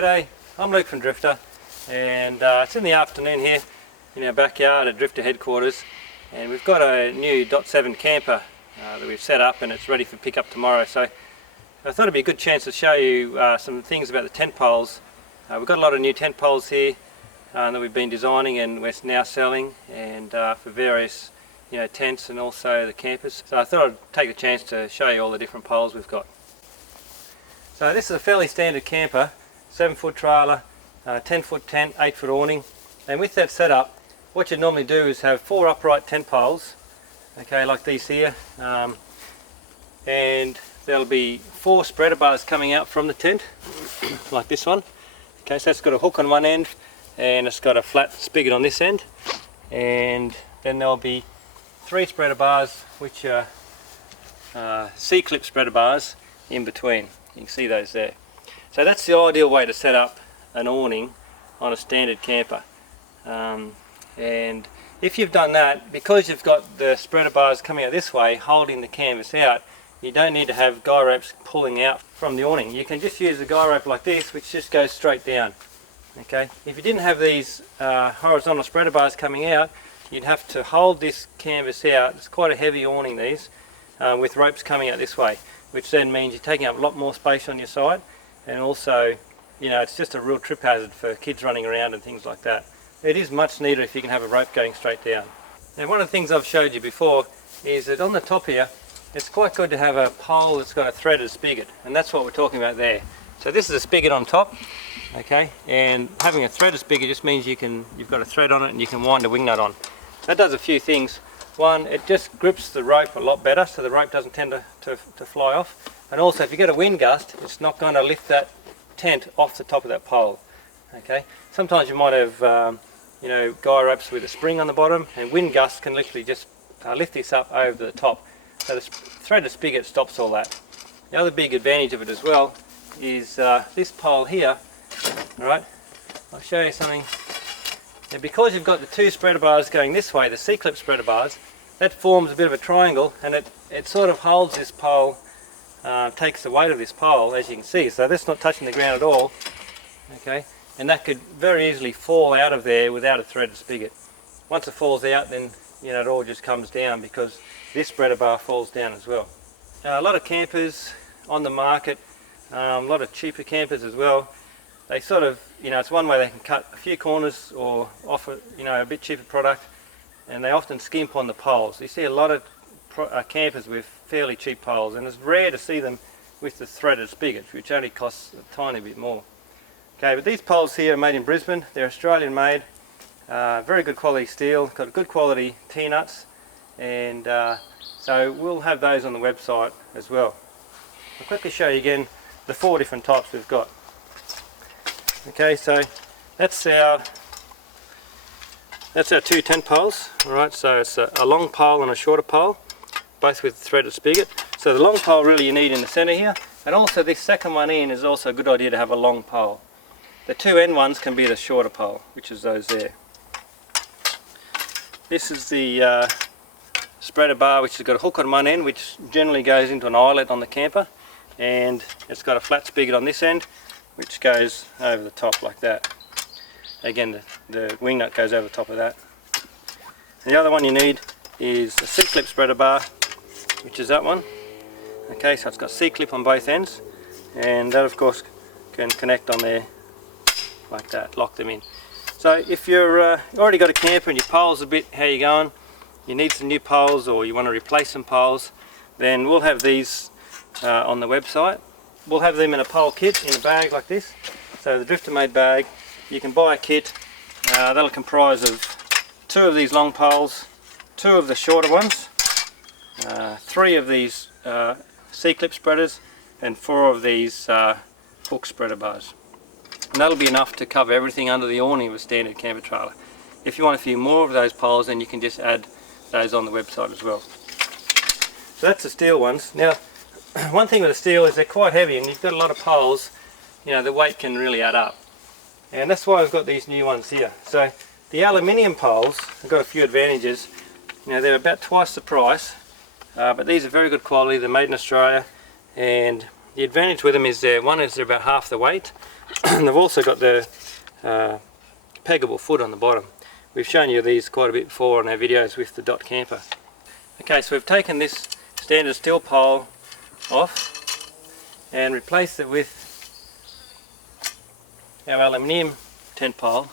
G'day, I'm Luke from Drifta, and it's in the afternoon here in our backyard at Drifta headquarters, and we've got a new .7 camper that we've set up and it's ready for pickup tomorrow. So I thought it'd be a good chance to show you some things about the tent poles. We've got a lot of new tent poles here that we've been designing and we're now selling, and for various tents and also the campers. So I thought I'd take the chance to show you all the different poles we've got. So this is a fairly standard camper, 7-foot trailer, 10-foot tent, 8-foot awning, and with that setup what you normally do is have 4 upright tent poles, okay, like these here, and there'll be 4 spreader bars coming out from the tent like this one. Okay, so it's got a hook on one end and it's got a flat spigot on this end, and then there'll be 3 spreader bars which are Cyclic Spreader Bars in between. You can see those there. So that's the ideal way to set up an awning on a standard camper, and if you've done that, because you've got the spreader bars coming out this way holding the canvas out, you don't need to have guy ropes pulling out from the awning. You can just use a guy rope like this which just goes straight down. Okay, if you didn't have these horizontal spreader bars coming out, you'd have to hold this canvas out. It's quite a heavy awning, these, with ropes coming out this way, which then means you're taking up a lot more space on your side, and also it's just a real trip hazard for kids running around and things like that. It is much neater if you can have a rope going straight down. Now, one of the things I've showed you before is that on the top here it's quite good to have a pole that's got a threaded spigot, and that's what we're talking about there. So this is a spigot on top, okay, and having a threaded spigot just means you've got a thread on it and you can wind a wing nut on. That does a few things. One, it just grips the rope a lot better, so the rope doesn't tend to fly off, and also if you get a wind gust, it's not going to lift that tent off the top of that pole. Okay, sometimes you might have guy ropes with a spring on the bottom, and wind gusts can literally just lift this up over the top. So the threaded spigot stops all that. The other big advantage of it as well is this pole here. Alright, I'll show you something. Now, because you've got the 2 spreader bars going this way, the Cyclic Spreader Bars, that forms a bit of a triangle, and it sort of holds this pole, takes the weight of this pole, as you can see. So that's not touching the ground at all. Okay, and that could very easily fall out of there without a threaded spigot. Once it falls out, then it all just comes down because this spreader bar falls down as well. A lot of campers on the market, a lot of cheaper campers as well, they sort of, it's one way they can cut a few corners or offer, a bit cheaper product, and they often skimp on the poles. You see a lot of campers with fairly cheap poles, and it's rare to see them with the threaded spigots, which only costs a tiny bit more. Okay, but these poles here are made in Brisbane. They're Australian made, very good quality steel, got good quality T-nuts, and so we'll have those on the website as well. I'll quickly show you again the 4 different types we've got. Okay, so that's our 2 tent poles. Alright, so it's a long pole and a shorter pole, both with threaded spigot. So the long pole really you need in the centre here, and also this second one in is also a good idea to have a long pole. The 2 end ones can be the shorter pole, which is those there. This is the spreader bar, which has got a hook on one end, which generally goes into an eyelet on the camper, and it's got a flat spigot on this end, which goes over the top like that. Again, the wing nut goes over the top of that. And the other one you need is a C-clip spreader bar, which is that one. Okay, so it's got C-clip on both ends, and that of course can connect on there like that, lock them in. So if you're already got a camper and your pole's a bit how you going, you need some new poles or you want to replace some poles, then we'll have these on the website. We'll have them in a pole kit in a bag like this. So the Drifta made bag, you can buy a kit that'll comprise of 2 of these long poles, 2 of the shorter ones, 3 of these C-clip spreaders, and 4 of these hook spreader bars. And that'll be enough to cover everything under the awning of a standard camper trailer. If you want a few more of those poles, then you can just add those on the website as well. So that's the steel ones. Now, one thing with the steel is they're quite heavy, and you've got a lot of poles, the weight can really add up. And that's why I've got these new ones here. So the aluminium poles have got a few advantages. They're about twice the price, but these are very good quality. They're made in Australia, and the advantage with them is they're about half the weight, and they've also got the peggable foot on the bottom. We've shown you these quite a bit before on our videos with the dot camper. Okay, so we've taken this standard steel pole off and replaced it with our aluminium tent pole,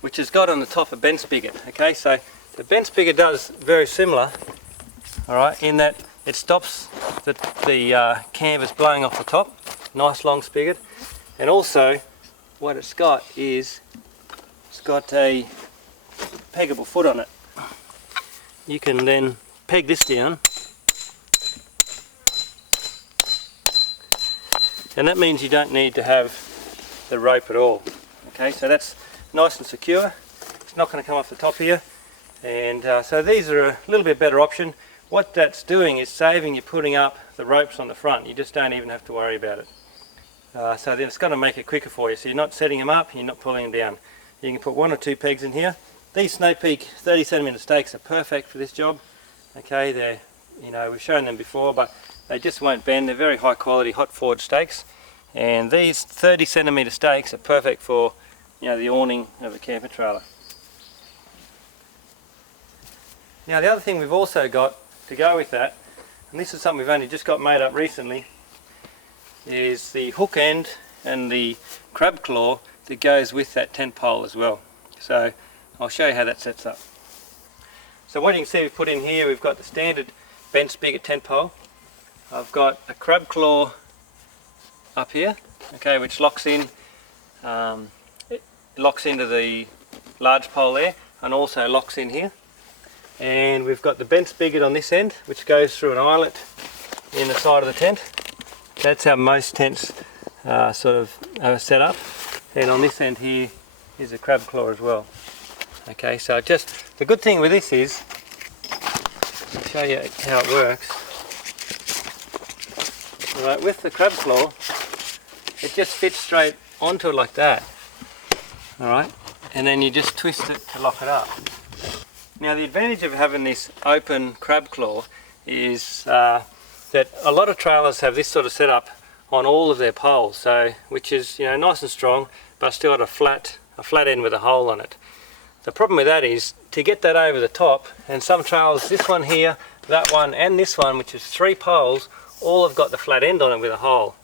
which has got on the top a bend spigot. Okay, so the bend spigot does very similar, alright, in that it stops the canvas blowing off the top. Nice long spigot. And also what it's got is it's got a peggable foot on it. You can then peg this down, and that means you don't need to have the rope at all. Okay, so that's nice and secure. It's not going to come off the top here, and so these are a little bit better option. What that's doing is saving you putting up the ropes on the front. You just don't even have to worry about it. So then it's going to make it quicker for you. So you're not setting them up, you're not pulling them down. You can put 1 or 2 pegs in here. These Snow Peak 30cm stakes are perfect for this job. Okay, they're, you know, we've shown them before, but they just won't bend. They're very high quality hot forged stakes, and these 30cm stakes are perfect for, you know, the awning of a camper trailer. Now the other thing we've also got to go with that, and this is something we've only just got made up recently, is the hook end and the crab claw that goes with that tent pole as well. So I'll show you how that sets up. So what you can see we've put in here, we've got the standard bent spigot tent pole. I've got a crab claw up here, okay, which locks in, it locks into the large pole there, and also locks in here. And we've got the bent spigot on this end, which goes through an eyelet in the side of the tent. That's how most tents sort of are set up. And on this end here is a crab claw as well. Okay, so just the good thing with this is, I'll show you how it works. Right, with the crab claw, it just fits straight onto it like that. Alright, and then you just twist it to lock it up. Now the advantage of having this open crab claw is that a lot of trailers have this sort of setup on all of their poles, so which is, you know, nice and strong, but still got a flat end with a hole on it. The problem with that is to get that over the top, and some trailers, this one here, that one and this one, which is 3 poles, all have got the flat end on it with a hole,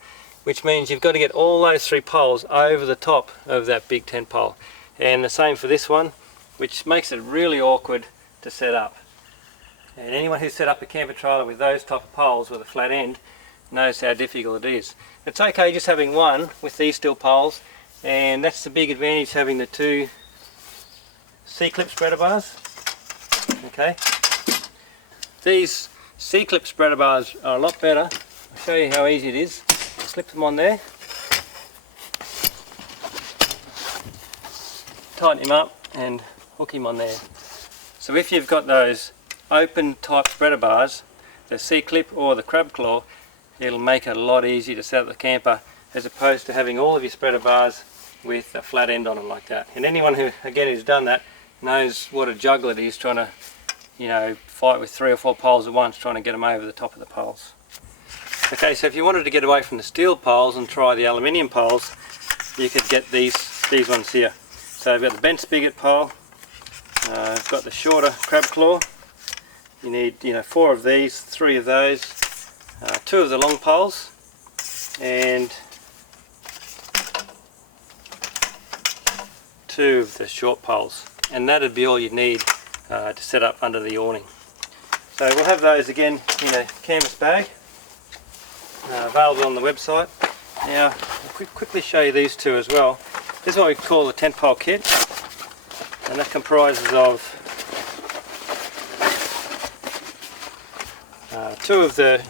which means you've got to get all those 3 poles over the top of that big tent pole. And the same for this one, which makes it really awkward to set up. And anyone who's set up a camper trailer with those type of poles with a flat end knows how difficult it is. It's okay just having one with these steel poles, and that's the big advantage, having the 2 Cyclic Spreader Bars. Okay, these Cyclic Spreader Bars are a lot better. I'll show you how easy it is. Slip them on there, tighten him up and hook him on there. So if you've got those open type spreader bars, the C-clip or the crab claw, it'll make it a lot easier to set up the camper, as opposed to having all of your spreader bars with a flat end on them like that. And anyone who, again, who's done that knows what a juggle it is trying to, you know, fight with 3 or 4 poles at once, trying to get them over the top of the poles. Okay, so if you wanted to get away from the steel poles and try the aluminium poles, you could get these ones here. So I've got the bent spigot pole, I've got the shorter crab claw. You need, you know, 4 of these, 3 of those, 2 of the long poles, and 2 of the short poles, and that'd be all you'd need to set up under the awning. So we'll have those again in a canvas bag, available on the website. Now I'll quickly show you these 2 as well. This is what we call the tent pole kit, and that comprises of 2 of the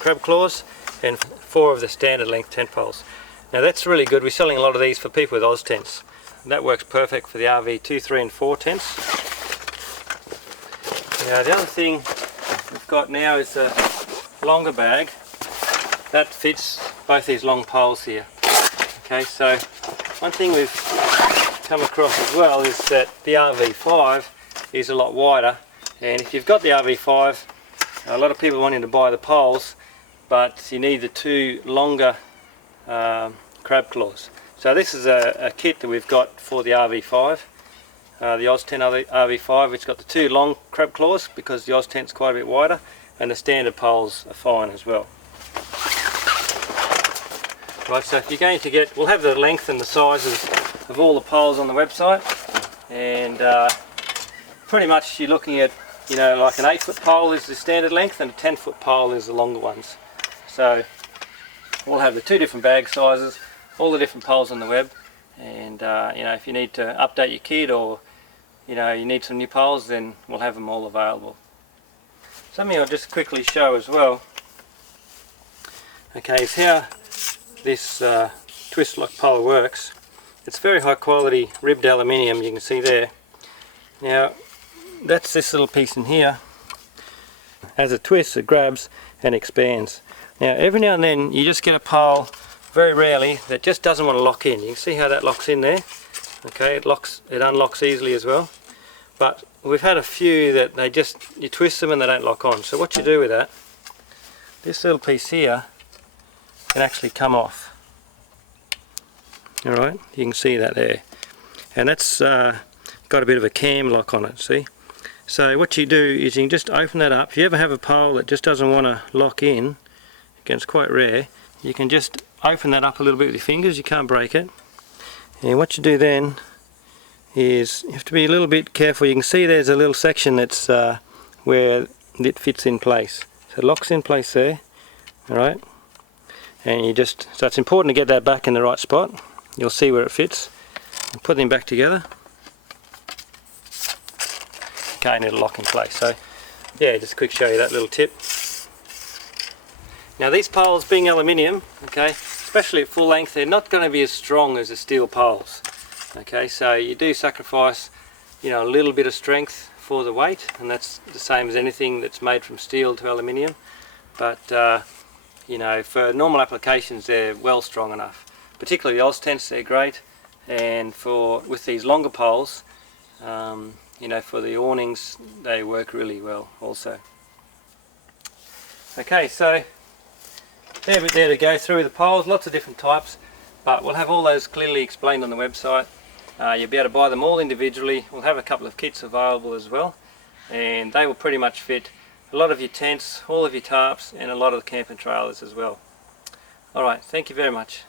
crab claws and 4 of the standard length tent poles. Now that's really good. We're selling a lot of these for people with Oz tents. That works perfect for the RV 2, 3 and 4 tents. Now the other thing we've got now is a longer bag that fits both these long poles here. Okay, so one thing we've come across as well is that the RV5 is a lot wider, and if you've got the RV5, a lot of people wanting to buy the poles, but you need the two longer crab claws. So this is a kit that we've got for the RV5, the Oz 10 RV5, which got the two long crab claws because the Oz 10 is quite a bit wider, and the standard poles are fine as well. Right, so if you're going to get, we'll have the length and the sizes of all the poles on the website, and pretty much you're looking at, you know, like an 8-foot pole is the standard length and a 10-foot pole is the longer ones. So we'll have the two different bag sizes, all the different poles on the web, and you know, if you need to update your kit, or you know, you need some new poles, then we'll have them all available. Something I'll just quickly show as well, okay, is how this Twistlock pole works. It's very high quality ribbed aluminium, you can see there. Now that's this little piece in here. As it twists, it grabs and expands. Now every now and then you just get a pole, very rarely, that just doesn't want to lock in. You can see how that locks in there. Okay, it unlocks easily as well. But we've had a few that they just, you twist them and they don't lock on. So what you do with that, this little piece here can actually come off. Alright, you can see that there. And that's got a bit of a cam lock on it, see? So what you do is you can just open that up. If you ever have a pole that just doesn't want to lock in, again, it's quite rare, you can just open that up a little bit with your fingers, you can't break it. And what you do then is, you have to be a little bit careful. You can see there's a little section that's where it fits in place. So it locks in place there, alright? And you just, so it's important to get that back in the right spot. You'll see where it fits. And put them back together. Okay, and it'll lock in place. So yeah, just a quick show you that little tip. Now these poles, being aluminium, okay, especially at full length, they're not going to be as strong as the steel poles. Okay, so you do sacrifice, you know, a little bit of strength for the weight, and that's the same as anything that's made from steel to aluminium. But you know, for normal applications, they're well strong enough. Particularly the Oz 10s, they're great, and with these longer poles, you know, for the awnings, they work really well also. Okay, so there to go through the poles, lots of different types, but we'll have all those clearly explained on the website. You'll be able to buy them all individually. We'll have a couple of kits available as well, and they will pretty much fit a lot of your tents, all of your tarps, and a lot of the camper trailers as well. Alright, thank you very much.